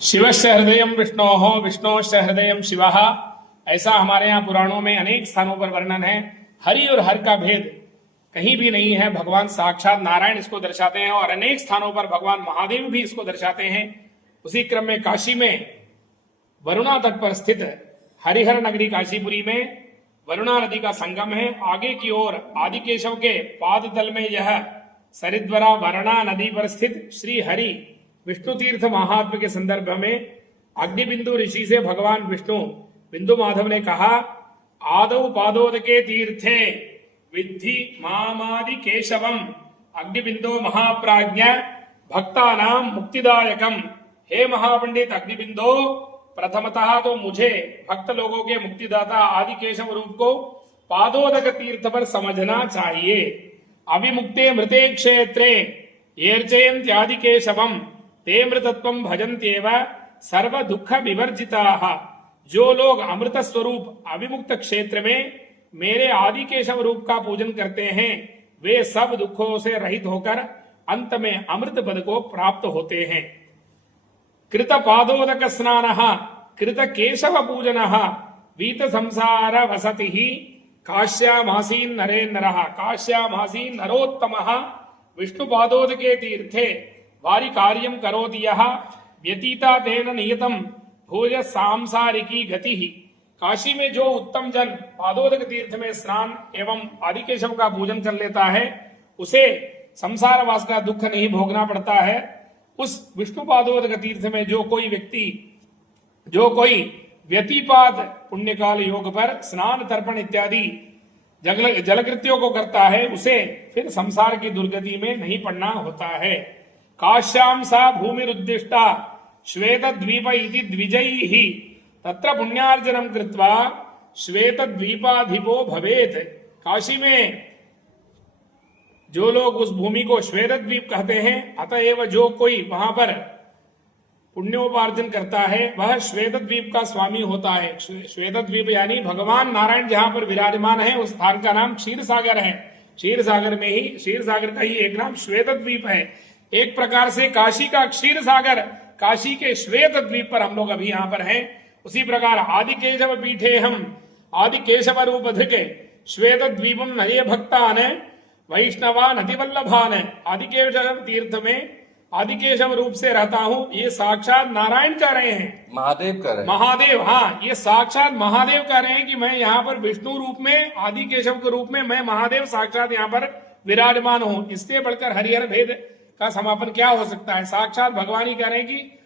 शिवश्च हृदयम विष्णोः विष्णोश्च हृदयम शिवः। ऐसा हमारे यहाँ पुराणों में अनेक स्थानों पर वर्णन है। हरि और हर का भेद कहीं भी नहीं है। भगवान साक्षात नारायण इसको दर्शाते हैं और अनेक स्थानों पर भगवान महादेव भी इसको दर्शाते हैं। उसी क्रम में काशी में वरुणा तट पर स्थित हरिहर नगरी काशीपुरी में वरुणा नदी का संगम है। आगे की ओर आदिकेशव के पाद तल में यह सरिद्वरा वरुणा नदी पर स्थित श्री हरि विष्णु तीर्थ महात्म के संदर्भ में अग्निबिंदु ऋषि से भगवान विष्णु बिंदु माधव ने कहा, आदौ पादोदके तीर्थे विद्धि मामादि केशवम अग्निबिंदो महाप्राज्ञ भक्तानाम मुक्तिदायकम। हे महापंडित अग्निबिंदो, प्रथमतः तो मुझे भक्त लोगों के मुक्तिदाता आदि केशव रूप को पादोदक तीर्थ पर समझना चाहिए। अविमुक्ते मृते क्षेत्रे येर्चयन्त्यादि केशवम ते मृतत्वं भजन्त्येव सर्व दुख विवर्जिताः। जो लोग अमृत स्वरूप अविमुक्त क्षेत्र में मेरे आदि केशव रूप का पूजन करते हैं वे सब दुखों से रहित होकर अंत में अमृत पद को प्राप्त होते हैं। कृत पादोदक स्नानः कृत केशव पूजनः वीत संसार वसतिः काश्यामासीन् नरेन्द्रः काश्यामासीन् नरोत्तमः विष्णु पादोदके तीर्थे वारि कार्यम करोति यः व्यतीता तेन नियतम भोज सांसारिकी गति। काशी में जो उत्तम जन पादोदक तीर्थ में स्नान एवं आदिकेशव का पूजन कर लेता है उसे संसार वास का दुख नहीं भोगना पड़ता है। उस विष्णु पादोदक तीर्थ में जो कोई व्यतिपात पुण्यकाल योग पर स्नान तर्पण इत्यादि जलकृत्यों को करता है उसे फिर संसार की दुर्गति में नहीं पड़ना होता है। काश्याम सा भूमिरुद्दिष्टा श्वेत द्वीप इति द्विजैः तत्र पुण्यार्जनम कृत्वा श्वेत द्वीपाधिपो भवेत। काशी में जो लोग उस भूमि को श्वेत द्वीप कहते हैं, अतएव जो कोई वहां पर पुण्योपार्जन करता है वह श्वेत द्वीप का स्वामी होता है। श्वेत द्वीप यानी भगवान नारायण जहां पर विराजमान है उस स्थान का नाम क्षीर सागर है। क्षीर सागर में ही क्षीर सागर का ही एक नाम श्वेत द्वीप है। एक प्रकार से काशी का क्षीर सागर काशी के श्वेत द्वीप पर हम लोग अभी यहाँ पर हैं। उसी प्रकार आदि केशव पीठे हम आदि केशव रूप धृके श्वेत द्वीपम नये भक्तान वैष्णवान अतिवल्लभान। आदि केशव तीर्थ में आदि केशव रूप से रहता हूँ, ये साक्षात नारायण कह रहे हैं, महादेव कह रहे हैं। महादेव, हाँ, ये साक्षात महादेव कह रहे हैं कि मैं यहाँ पर विष्णु रूप में आदि केशव के रूप में मैं महादेव साक्षात यहाँ पर विराजमान हूँ। इससे बढ़कर हरिहर भेद का समापन क्या हो सकता है। साक्षात भगवान ही कह रहे हैं कि